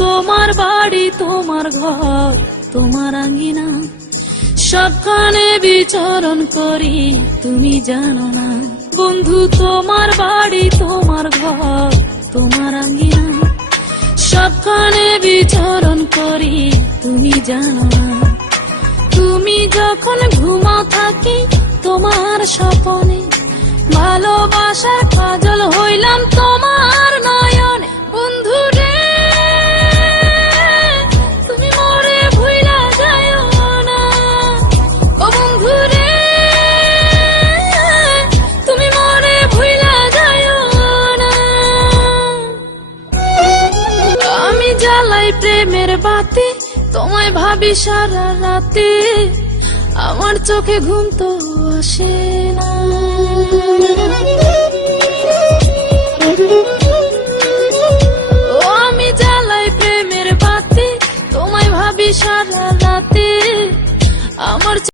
তোমার বাড়ি, তোমার ঘর, তোমার আঙ্গিনা, সবখানে বিচরণ করি, তুমি জানো না। বন্ধু তোমার বাড়ি, তোমার ঘর, তোমার আঙ্গিনা, সবখানে বিচরণ করি, তুমি জানো না। তুমি যখন ঘুমাও থাকি তোমার স্বপনে, ভালোবাসার কাজল হইলাম তোমার নয়নে। বন্ধু রে তুমি মরে ভুইলা যাইও না, ও বন্ধু রে তুমি মরে ভুইলা যাইও না। আমি জ্বালাই প্রেমের বাতি, তোমায় ভাবি সারা রাতে, আমার চোখে ঘুম তো আসে না। ও আমি জ্বালাই প্রেমের বাতি, তোমায় ভাবি সারা রাতে,